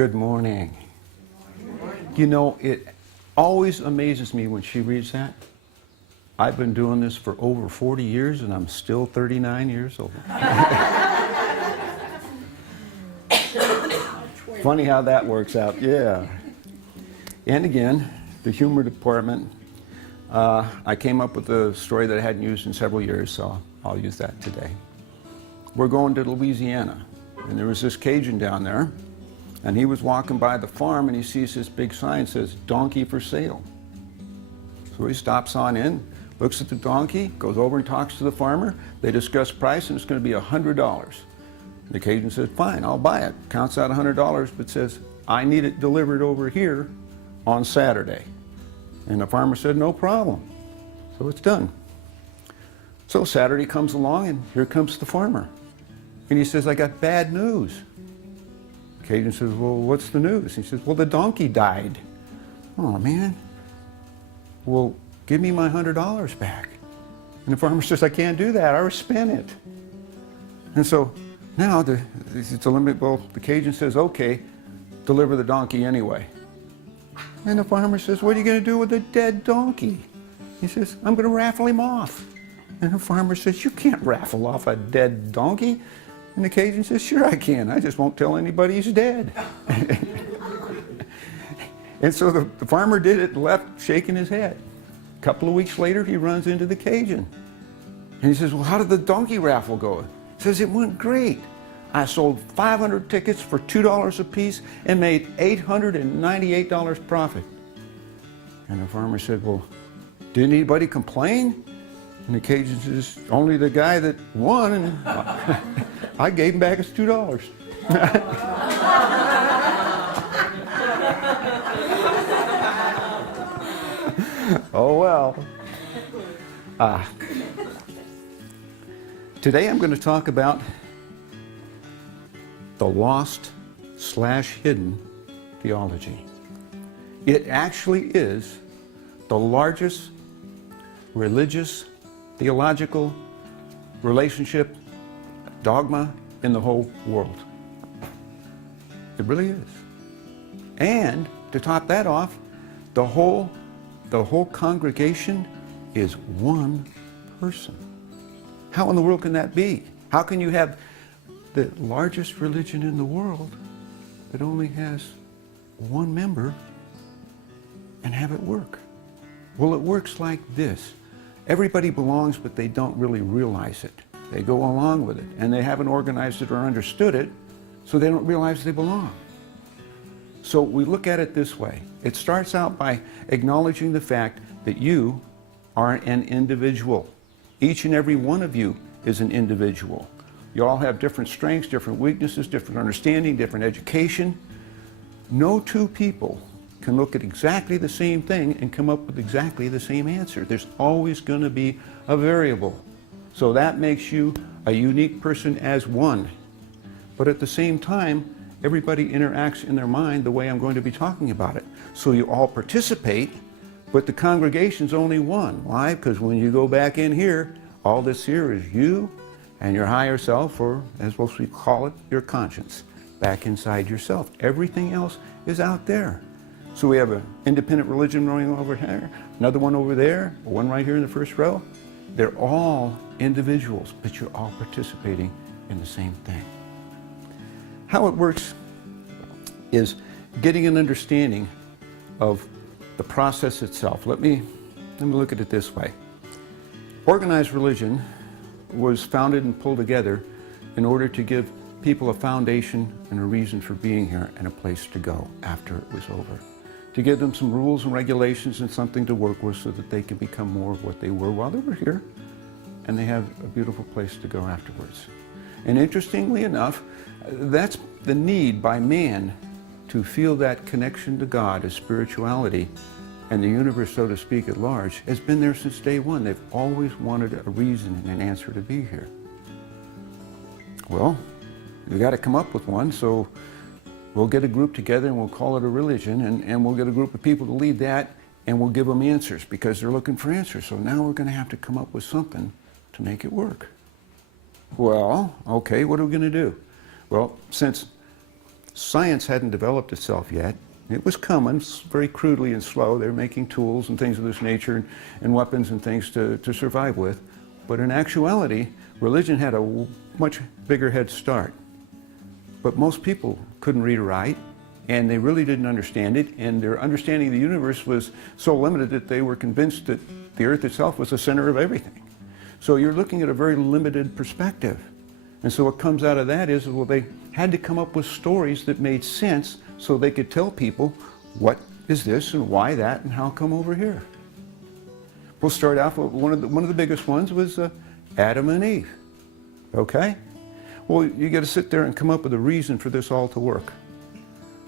Good morning. You know, it always amazes me when she reads that. I've been doing this for over 40 years and I'm still 39 years old. Funny how that works out, yeah. And again, the humor department, I came up with a story that I hadn't used in several years, so I'll use that today. We're going to Louisiana, and there was this Cajun down there, and he was walking by the farm and he sees this big sign that says, "Donkey for sale." So he stops on in, looks at the donkey, goes over and talks to the farmer. They discuss price and it's going to be $100. The Cajun says, "Fine, I'll buy it." Counts out $100, but says, "I need it delivered over here on Saturday." And the farmer said, "No problem." So it's done. So Saturday comes along and here comes the farmer. And he says, "I got bad news." Cajun says, "Well, what's the news?" He says, "Well, the donkey died." "Oh, man. Well, give me my $100 back." And the farmer says, "I can't do that. I already spent it." And so now it's a limit. Well, the Cajun says, "Okay, deliver the donkey anyway." And the farmer says, "What are you going to do with a dead donkey?" He says, "I'm going to raffle him off." And the farmer says, "You can't raffle off a dead donkey." And the Cajun says, "Sure I can. I just won't tell anybody he's dead." And so the farmer did it and left shaking his head. A couple of weeks later, he runs into the Cajun. And he says, "Well, how did the donkey raffle go?" He says, "It went great. I sold 500 tickets for $2 a piece and made $898 profit." And the farmer said, "Well, didn't anybody complain?" And the Cajun says, "Only the guy that won, and I gave him back his $2. Oh, well. Today I'm going to talk about the lost/hidden theology. It actually is the largest religious, theological relationship dogma in the whole world. It really is. And to top that off, the whole congregation is one person. How in the world can that be? How can you have the largest religion in the world that only has one member and have it work? Well, it works like this. Everybody belongs, but they don't really realize it. They go along with it, and they haven't organized it or understood it, so they don't realize they belong. So we look at it this way. It starts out by acknowledging the fact that you are an individual. Each and every one of you is an individual. You all have different strengths, different weaknesses, different understanding, different education. No two people can look at exactly the same thing and come up with exactly the same answer. There's always going to be a variable. So that makes you a unique person as one. But at the same time, everybody interacts in their mind the way I'm going to be talking about it. So you all participate, but the congregation's only one. Why? Because when you go back in here, all this here is you and your higher self, or as we call it, your conscience, back inside yourself. Everything else is out there. So we have an independent religion running over here, another one over there, one right here in the first row. They're all individuals, but you're all participating in the same thing. How it works is getting an understanding of the process itself. Let me look at it this way. Organized religion was founded and pulled together in order to give people a foundation and a reason for being here and a place to go after it was over. To give them some rules and regulations and something to work with so that they can become more of what they were while they were here, and they have a beautiful place to go afterwards. And interestingly enough, that's the need by man to feel that connection to God as spirituality and the universe, so to speak, at large, has been there since day one. They've always wanted a reason and an answer to be here. Well, we got to come up with one, so we'll get a group together and we'll call it a religion, and we'll get a group of people to lead that, and we'll give them answers because they're looking for answers. So now we're going to have to come up with something to make it work. Well, okay, what are we going to do? Well, since Science hadn't developed itself yet. It was coming very crudely and slow. They were making tools and things of this nature and weapons and things to survive with. But in actuality, religion had a much bigger head start. But most people couldn't read or write, and they really didn't understand it, and their understanding of the universe was so limited that they were convinced that the earth itself was the center of everything. So you're looking at a very limited perspective. And so what comes out of that is, well, they had to come up with stories that made sense so they could tell people what is this and why that and how come over here. We'll start off with one of the biggest ones was Adam and Eve. Okay? Well, you got to sit there and come up with a reason for this all to work.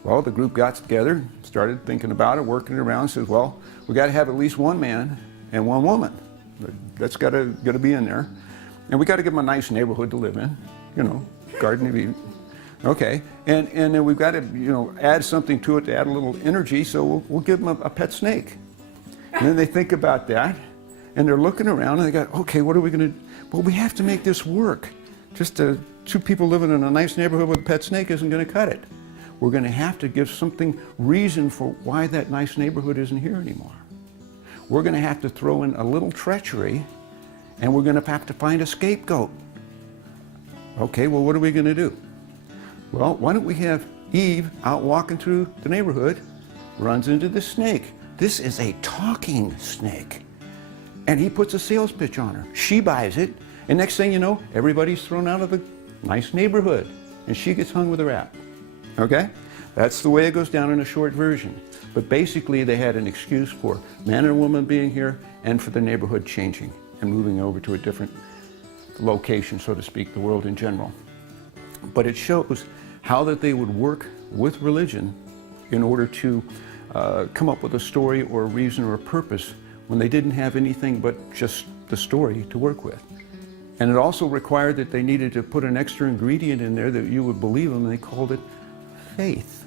Well, the group got together, started thinking about it, working it around, says, well, we got to have at least one man and one woman. That's got to be in there. And we got to give them a nice neighborhood to live in, you know, Garden of Eden. Okay, and then we've got to, you know, add something to it to add a little energy, so we'll give them a pet snake. And then they think about that, and they're looking around, and they go, okay, what are we going to, well, we have to make this work. Just two people living in a nice neighborhood with a pet snake isn't going to cut it. We're going to have to give something reason for why that nice neighborhood isn't here anymore. We're going to have to throw in a little treachery, and we're going to have to find a scapegoat. Okay, well, what are we going to do? Well, why don't we have Eve out walking through the neighborhood, runs into the snake. This is a talking snake. And he puts a sales pitch on her. She buys it, and next thing you know, everybody's thrown out of the nice neighborhood, and she gets hung with a rap. Okay? That's the way it goes down in a short version. But basically, they had an excuse for man and woman being here and for the neighborhood changing and moving over to a different location, so to speak, the world in general. But it shows how that they would work with religion in order to come up with a story or a reason or a purpose when they didn't have anything but just the story to work with. And it also required that they needed to put an extra ingredient in there that you would believe them, and they called it faith.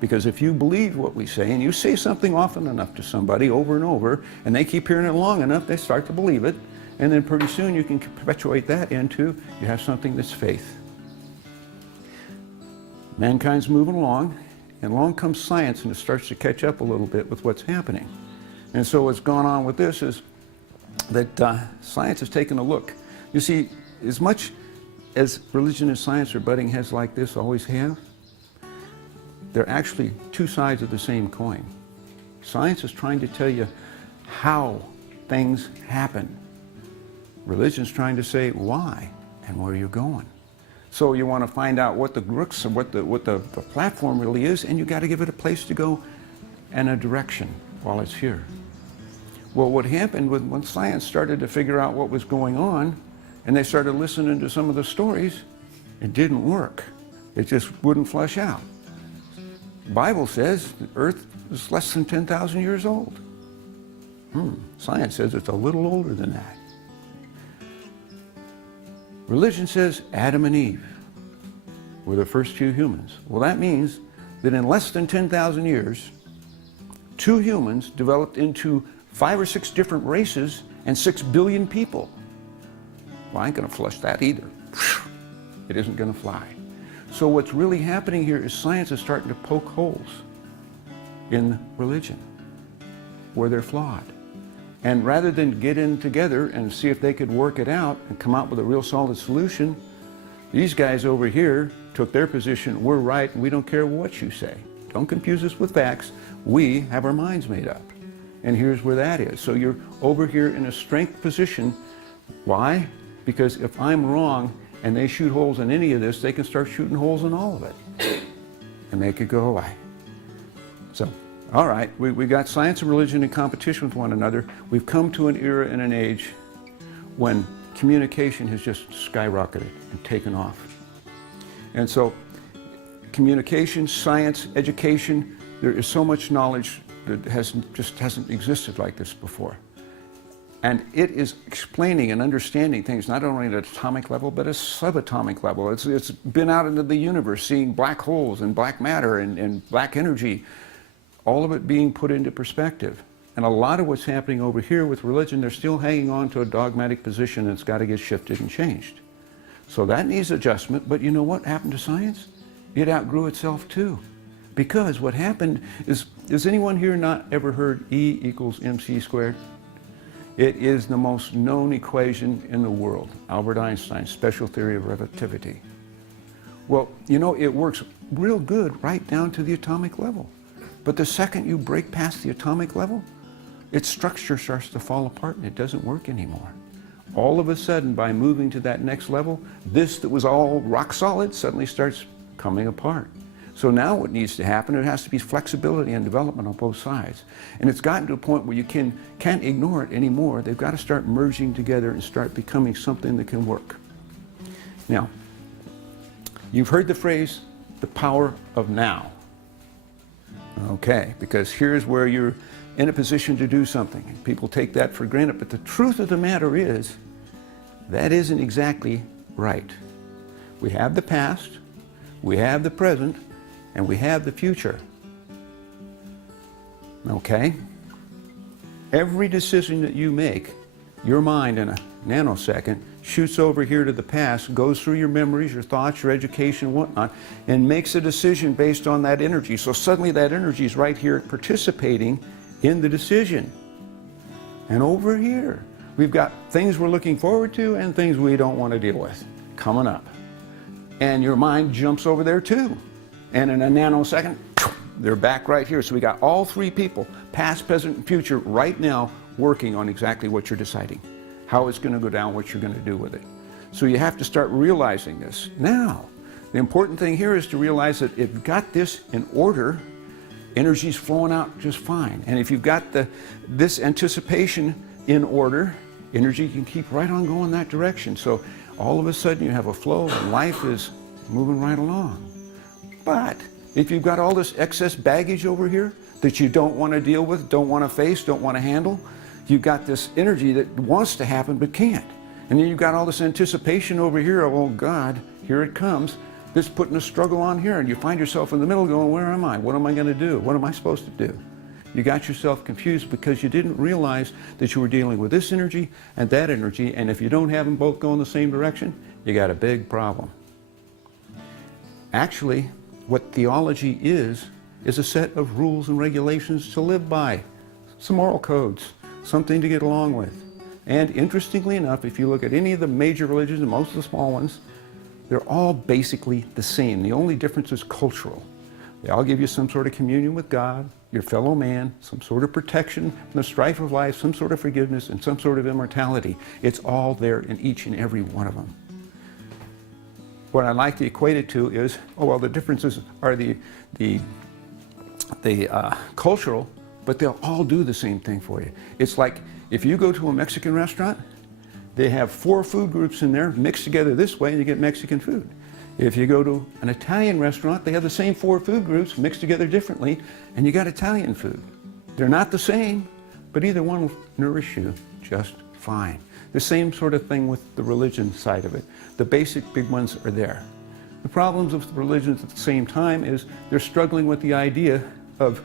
Because if you believe what we say, and you say something often enough to somebody over and over, and they keep hearing it long enough, they start to believe it, and then pretty soon you can perpetuate that into, you have something that's faith. Mankind's moving along, and along comes science, and it starts to catch up a little bit with what's happening. And so what's gone on with this is that science has taken a look. You see, as much as religion and science are butting heads like this always have, they're actually two sides of the same coin. Science is trying to tell you how things happen. Religion's trying to say why and where you're going. So you want to find out what the crux and what the platform really is, and you got to give it a place to go and a direction while it's here. Well, what happened when science started to figure out what was going on, and they started listening to some of the stories, it didn't work. It just wouldn't flesh out. The Bible says the earth is less than 10,000 years old. Science says it's a little older than that. Religion says Adam and Eve were the first few humans. Well, that means that in less than 10,000 years, two humans developed into 5 or 6 different races and 6 billion people. Well, I ain't going to flush that either. It isn't going to fly. So what's really happening here is science is starting to poke holes in religion where they're flawed. And rather than get in together and see if they could work it out and come out with a real solid solution, these guys over here took their position, we're right, and we don't care what you say. Don't confuse us with facts. We have our minds made up. And here's where that is. So you're over here in a strength position. Why? Because if I'm wrong and they shoot holes in any of this, they can start shooting holes in all of it and make it go away. So, all right, we got science and religion in competition with one another. We've come to an era and an age when communication has just skyrocketed and taken off. And so communication, science, education, there is so much knowledge that just hasn't existed like this before. And it is explaining and understanding things not only at an atomic level, but a subatomic level. It's been out into the universe, seeing black holes and black matter and black energy, all of it being put into perspective. And a lot of what's happening over here with religion, they're still hanging on to a dogmatic position, and it's got to get shifted and changed. So that needs adjustment, but you know what happened to science? it outgrew itself too. Because what happened is, has anyone here not ever heard E equals mc squared? It is the most known equation in the world, Albert Einstein's special theory of relativity. Well, you know, it works real good right down to the atomic level. But the second you break past the atomic level, its structure starts to fall apart and it doesn't work anymore. All of a sudden, by moving to that next level, this that was all rock solid suddenly starts coming apart. So now what needs to happen, it has to be flexibility and development on both sides. And it's gotten to a point where you can't ignore it anymore. They've got to start merging together and start becoming something that can work. Now, you've heard the phrase, the power of now. Okay, because here's where you're in a position to do something. People take that for granted, but the truth of the matter is, that isn't exactly right. We have the past, we have the present, and we have the future. Okay? Every decision that you make, your mind in a nanosecond shoots over here to the past, goes through your memories, your thoughts, your education, whatnot, and makes a decision based on that energy. So suddenly that energy is right here participating in the decision. And over here, we've got things we're looking forward to and things we don't want to deal with coming up. And your mind jumps over there too. And in a nanosecond, they're back right here. So we got all three people, past, present, and future, right now working on exactly what you're deciding, how it's going to go down, what you're going to do with it. So you have to start realizing this. Now, the important thing here is to realize that if you've got this in order, energy's flowing out just fine. And if you've got this anticipation in order, energy can keep right on going that direction. So all of a sudden you have a flow and life is moving right along. But if you've got all this excess baggage over here that you don't want to deal with, don't want to face, don't want to handle, you've got this energy that wants to happen but can't. And then you've got all this anticipation over here of, oh God, here it comes. This putting a struggle on here, and you find yourself in the middle going, where am I? What am I going to do? What am I supposed to do? You got yourself confused because you didn't realize that you were dealing with this energy and that energy, and if you don't have them both go in the same direction, you got a big problem. Actually, what theology is a set of rules and regulations to live by, some moral codes, something to get along with. And interestingly enough, if you look at any of the major religions and most of the small ones, they're all basically the same. The only difference is cultural. They all give you some sort of communion with God, your fellow man, some sort of protection from the strife of life, some sort of forgiveness, and some sort of immortality. It's all there in each and every one of them. What I like to equate it to is, oh well, the differences are the cultural, but they'll all do the same thing for you. It's like if you go to a Mexican restaurant, they have 4 food groups in there mixed together this way and you get Mexican food. If you go to an Italian restaurant, they have the same 4 food groups mixed together differently and you got Italian food. They're not the same, but either one will nourish you just fine. The same sort of thing with the religion side of it. The basic big ones are there. The problems with the religions at the same time is they're struggling with the idea of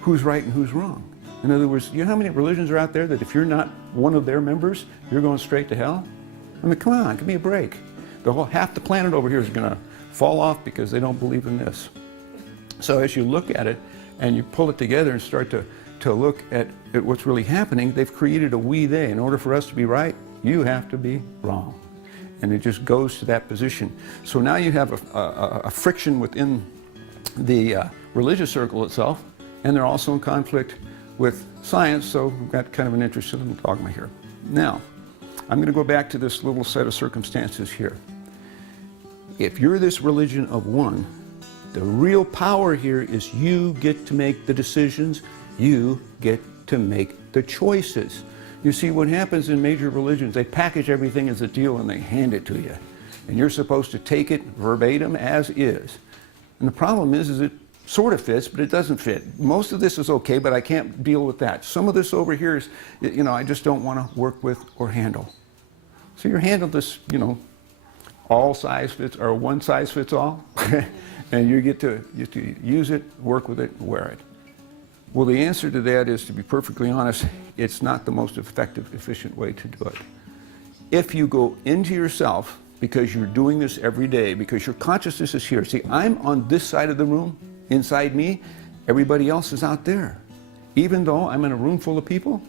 who's right and who's wrong. In other words, you know how many religions are out there that if you're not one of their members, you're going straight to hell? I mean, come on, give me a break. Half the planet over here is going to fall off because they don't believe in this. So as you look at it and you pull it together and start to look at what's really happening, they've created a we they. In order for us to be right, you have to be wrong. And it just goes to that position. So now you have a friction within the religious circle itself, and they're also in conflict with science, so we've got kind of an interesting dogma here. Now, I'm going to go back to this little set of circumstances here. If you're this religion of one, the real power here is you get to make the decisions, you get to make the choices. You see, what happens in major religions, they package everything as a deal and they hand it to you. And you're supposed to take it verbatim as is. And the problem is it sort of fits, but it doesn't fit. Most of this is okay, but I can't deal with that. Some of this over here is, you know, I just don't want to work with or handle. So you're handling this, you know, all size fits, or one size fits all. And you get to use it, work with it, wear it. Well, the answer to that is, to be perfectly honest, it's not the most effective, efficient way to do it. If you go into yourself because you're doing this every day, because your consciousness is here. See, I'm on this side of the room, inside me. Everybody else is out there. Even though I'm in a room full of people,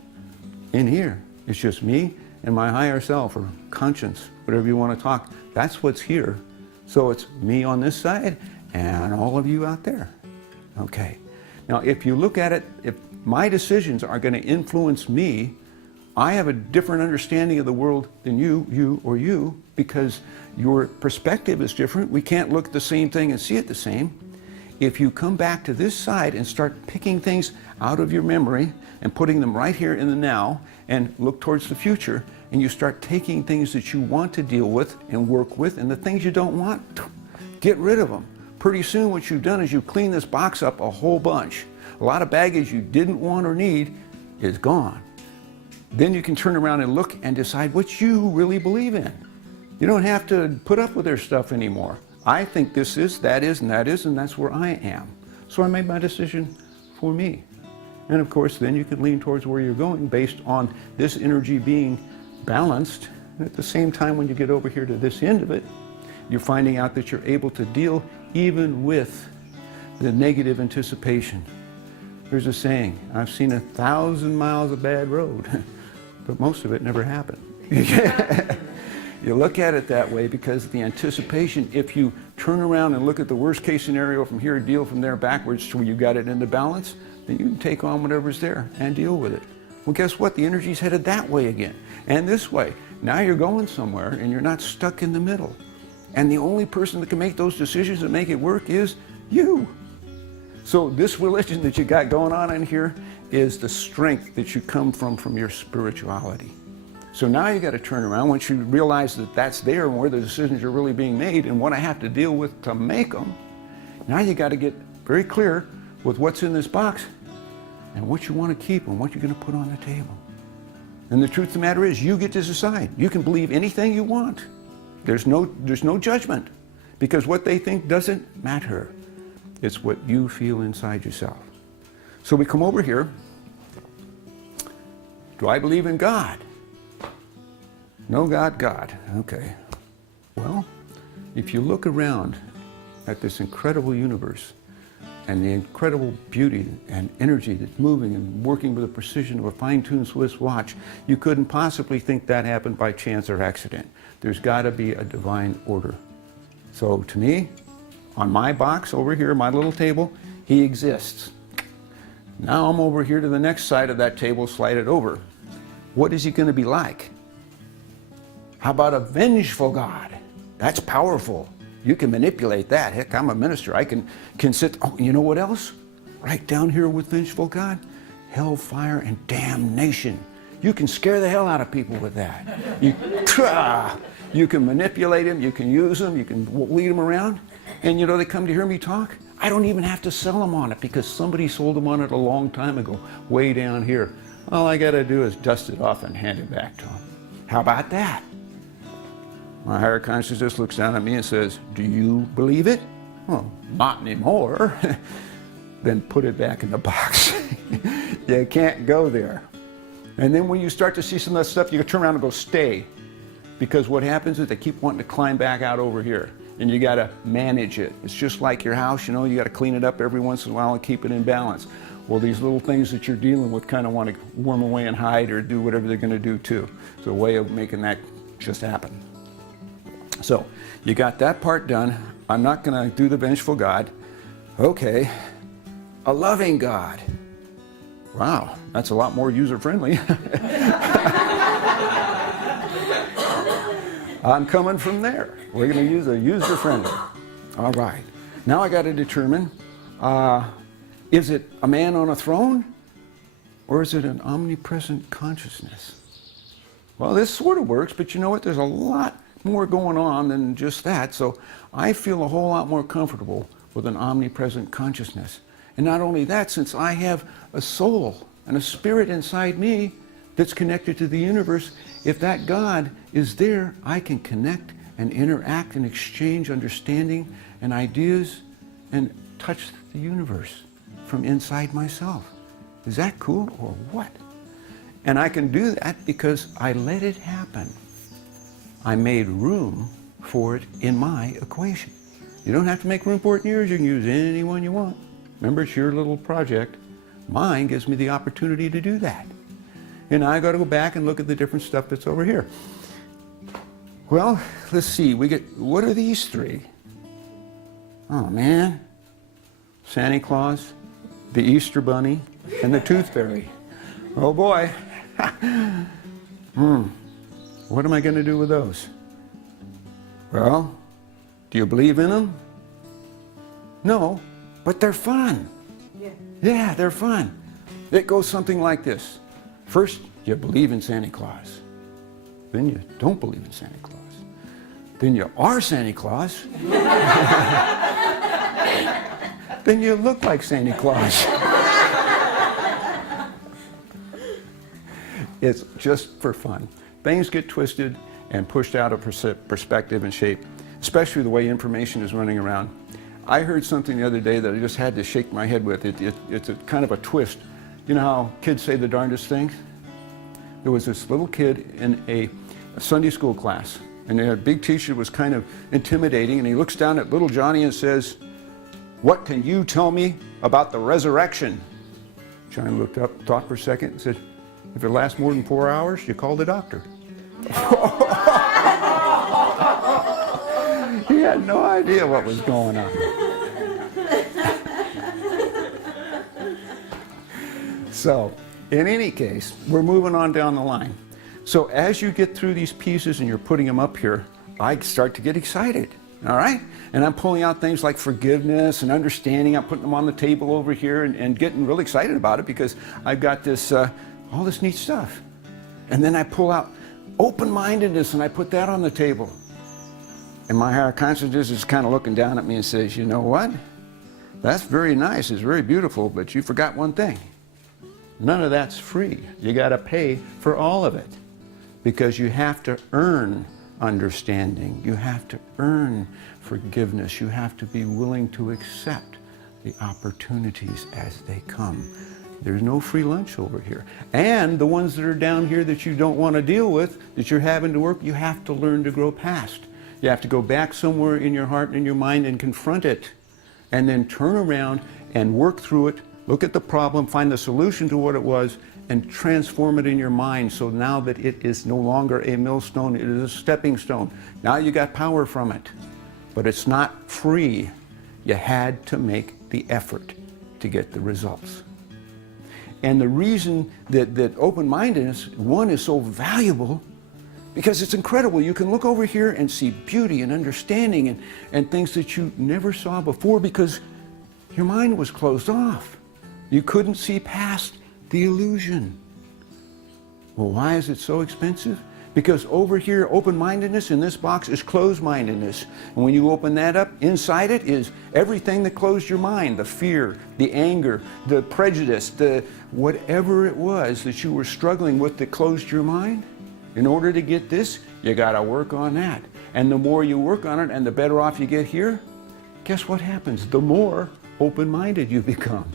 in here, it's just me and my higher self, or conscience, whatever you want to talk. That's what's here. So it's me on this side and all of you out there. Okay. Now, if you look at it, if my decisions are going to influence me, I have a different understanding of the world than you, because your perspective is different. We can't look at the same thing and see it the same. If you come back to this side and start picking things out of your memory and putting them right here in the now and look towards the future, and you start taking things that you want to deal with and work with, and the things you don't want, get rid of them. Pretty soon what you've done is you've cleaned this box up a whole bunch. A lot of baggage you didn't want or need is gone. Then you can turn around and look and decide what you really believe in. You don't have to put up with their stuff anymore. I think this is, that is, and that is, and that's where I am. So I made my decision for me. And of course, then you can lean towards where you're going based on this energy being balanced. And at the same time, when you get over here to this end of it, you're finding out that you're able to deal even with the negative anticipation. There's a saying, I've seen 1,000 miles of bad road, but most of it never happened. You look at it that way because the anticipation, if you turn around and look at the worst case scenario from here, deal from there backwards to where you got it into balance, then you can take on whatever's there and deal with it. Well, guess what? The energy's headed that way again and this way. Now you're going somewhere and you're not stuck in the middle. And the only person that can make those decisions and make it work is you. So this religion that you got going on in here is the strength that you come from your spirituality. So now you got to turn around once you realize that that's there and where the decisions are really being made and what I have to deal with to make them. Now you got to get very clear with what's in this box and what you want to keep and what you're going to put on the table. And the truth of the matter is, you get to decide. You can believe anything you want. There's no judgment, because what they think doesn't matter. It's what you feel inside yourself. So we come over here. Do I believe in God? No God, God. Okay. Well, if you look around at this incredible universe and the incredible beauty and energy that's moving and working with the precision of a fine-tuned Swiss watch, you couldn't possibly think that happened by chance or accident. There's got to be a divine order. So to me, on my box over here, my little table, he exists. Now I'm over here to the next side of that table, slide it over. What is he going to be like? How about a vengeful God? That's powerful. You can manipulate that. Heck, I'm a minister. I can sit, oh, you know what else? Right down here with vengeful God? Hellfire and damnation. You can scare the hell out of people with that. You can manipulate them, you can use them, you can lead them around. And you know, they come to hear me talk. I don't even have to sell them on it because somebody sold them on it a long time ago, way down here. All I got to do is dust it off and hand it back to them. How about that? My higher consciousness looks down at me and says, do you believe it? Well, not anymore. Then put it back in the box. You can't go there. And then when you start to see some of that stuff, you can turn around and go, stay. Because what happens is they keep wanting to climb back out over here. And you got to manage it. It's just like your house, you know, you got to clean it up every once in a while and keep it in balance. Well, these little things that you're dealing with kind of want to worm away and hide or do whatever they're going to do too. It's a way of making that just happen. So you got that part done. I'm not going to do the vengeful God. Okay, a loving God. Wow, that's a lot more user-friendly. I'm coming from there. We're going to use a user-friendly. All right. Now I got to determine, is it a man on a throne or is it an omnipresent consciousness? Well, this sort of works, but you know what? There's a lot more going on than just that. So I feel a whole lot more comfortable with an omnipresent consciousness. And not only that, since I have a soul and a spirit inside me that's connected to the universe, if that God is there, I can connect and interact and exchange understanding and ideas and touch the universe from inside myself. Is that cool or what? And I can do that because I let it happen. I made room for it in my equation. You don't have to make room for it in yours. You can use any one you want. Remember, it's your little project. Mine gives me the opportunity to do that. And I got to go back and look at the different stuff that's over here. Well, let's see. What are these three? Oh, man. Santa Claus, the Easter Bunny, and the Tooth Fairy. Oh, boy. What am I going to do with those? Well, do you believe in them? No, but they're fun. Yeah, they're fun. It goes something like this. First, you believe in Santa Claus. Then you don't believe in Santa Claus. Then you are Santa Claus. Then you look like Santa Claus. It's just for fun. Things get twisted and pushed out of perspective and shape, especially the way information is running around. I heard something the other day that I just had to shake my head with. It's a kind of a twist. You know how kids say the darndest things? There was this little kid in a Sunday school class, and their big teacher was kind of intimidating, and he looks down at little Johnny and says, "What can you tell me about the resurrection?" Johnny looked up, thought for a second, and said, "If it lasts more than 4 hours, you call the doctor." He had no idea what was going on. So, in any case, we're moving on down the line. So as you get through these pieces and you're putting them up here, I start to get excited, all right? And I'm pulling out things like forgiveness and understanding. I'm putting them on the table over here and getting really excited about it because I've got this, all this neat stuff. And then I pull out open-mindedness and I put that on the table. And my higher consciousness is kind of looking down at me and says, "You know what? That's very nice, it's very beautiful, but you forgot one thing. None of that's free. You got to pay for all of it because you have to earn understanding. You have to earn forgiveness. You have to be willing to accept the opportunities as they come. There's no free lunch over here. And the ones that are down here that you don't want to deal with, that you're having to work, you have to learn to grow past. You have to go back somewhere in your heart and in your mind and confront it, and then turn around and work through it. Look at the problem, find the solution to what it was, and transform it in your mind so now that it is no longer a millstone, it is a stepping stone. Now you got power from it, but it's not free. You had to make the effort to get the results. And the reason that open-mindedness, one, is so valuable, because it's incredible. You can look over here and see beauty and understanding and things that you never saw before because your mind was closed off. You couldn't see past the illusion. Well, why is it so expensive? Because over here, open-mindedness in this box is closed-mindedness. And when you open that up, inside it is everything that closed your mind, the fear, the anger, the prejudice, the whatever it was that you were struggling with that closed your mind. In order to get this, you got to work on that. And the more you work on it and the better off you get here, guess what happens? The more open-minded you become.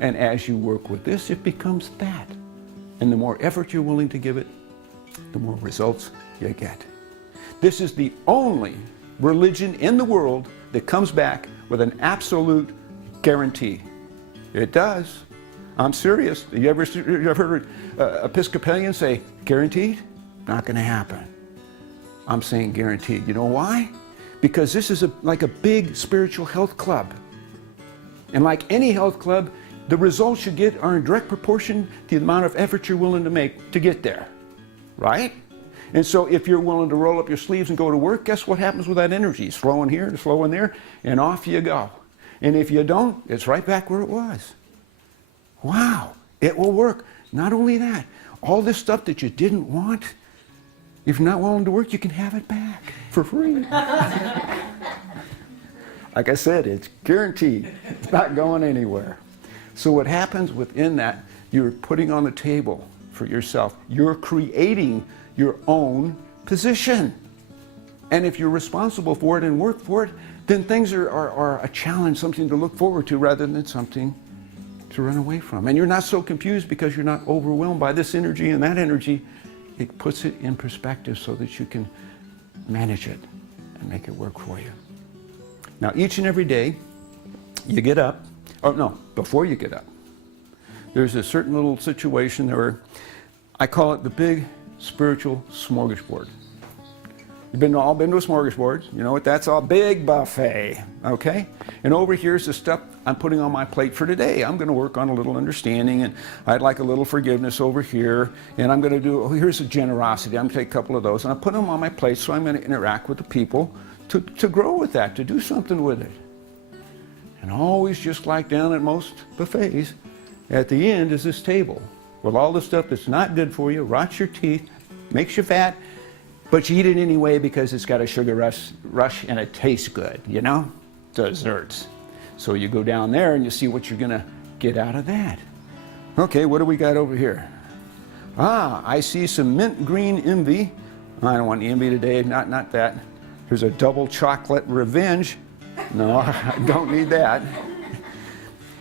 And as you work with this, it becomes that. And the more effort you're willing to give it, the more results you get. This is the only religion in the world that comes back with an absolute guarantee. It does. I'm serious. You ever heard Episcopalians say, guaranteed? Not going to happen. I'm saying guaranteed. You know why? Because this is like a big spiritual health club. And like any health club, the results you get are in direct proportion to the amount of effort you're willing to make to get there, right? And so if you're willing to roll up your sleeves and go to work, guess what happens with that energy? It's flowing here, it's flowing there, and off you go. And if you don't, it's right back where it was. Wow, it will work. Not only that, all this stuff that you didn't want, if you're not willing to work, you can have it back for free. Like I said, it's guaranteed. It's not going anywhere. So what happens within that, you're putting on the table for yourself. You're creating your own position. And if you're responsible for it and work for it, then things are a challenge, something to look forward to rather than something to run away from. And you're not so confused because you're not overwhelmed by this energy and that energy. It puts it in perspective so that you can manage it and make it work for you. Now, each and every day, you get up, or no, before you get up, there's a certain little situation where I call it the big spiritual smorgasbord. You've all been to a smorgasbord, you know what that's all, big buffet, okay? And over here's the stuff I'm putting on my plate for today. I'm going to work on a little understanding, and I'd like a little forgiveness over here, and I'm going to do, here's a generosity. I'm going to take a couple of those, and I put them on my plate, so I'm going to interact with the people to grow with that, to do something with it. And always, just like down at most buffets, at the end is this table with all the stuff that's not good for you, rots your teeth, makes you fat, but you eat it anyway because it's got a sugar rush and it tastes good, you know? Desserts. So you go down there and you see what you're going to get out of that. Okay, what do we got over here? Ah, I see some mint green envy. I don't want envy today, not that. Here's a double chocolate revenge. No, I don't need that.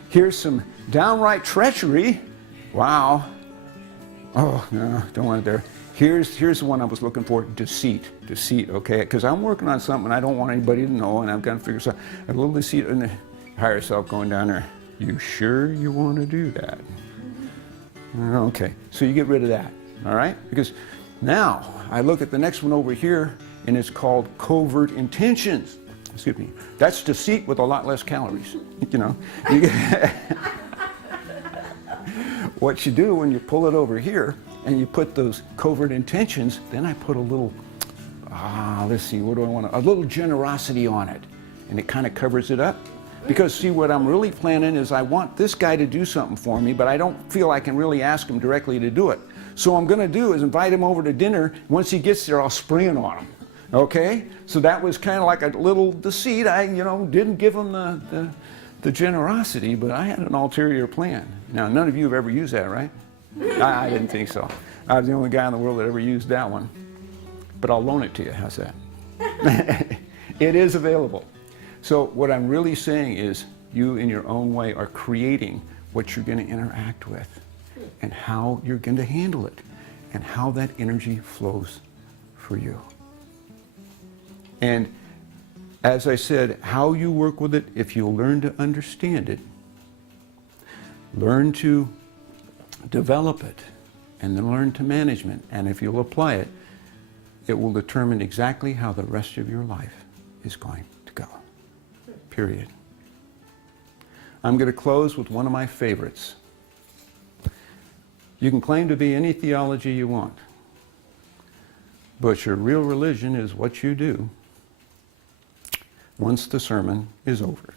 Here's some downright treachery. Wow. Oh, no, don't want it there. Here's the one I was looking for, deceit, okay? Because I'm working on something I don't want anybody to know, and I've got to figure something. A little deceit in the higher self going down there. You sure you want to do that? Okay, so you get rid of that, all right? Because now I look at the next one over here, and it's called covert intentions. Excuse me. That's deceit with a lot less calories, you know. What you do when you pull it over here and you put those covert intentions, then I put a little, let's see, what do I want? A little generosity on it. And it kind of covers it up. Because see, what I'm really planning is I want this guy to do something for me, but I don't feel I can really ask him directly to do it. So what I'm going to do is invite him over to dinner. Once he gets there, I'll spring it on him. Okay? So that was kind of like a little deceit. I, didn't give him the generosity, but I had an ulterior plan. Now, none of you have ever used that, right? I didn't think so. I was the only guy in the world that ever used that one. But I'll loan it to you. How's that? It is available. So what I'm really saying is you, in your own way, are creating what you're going to interact with and how you're going to handle it and how that energy flows for you. And as I said, how you work with it, if you learn to understand it, learn to develop it, and then learn to management. And if you'll apply it, it will determine exactly how the rest of your life is going to go. Period. I'm going to close with one of my favorites. You can claim to be any theology you want, but your real religion is what you do once the sermon is over.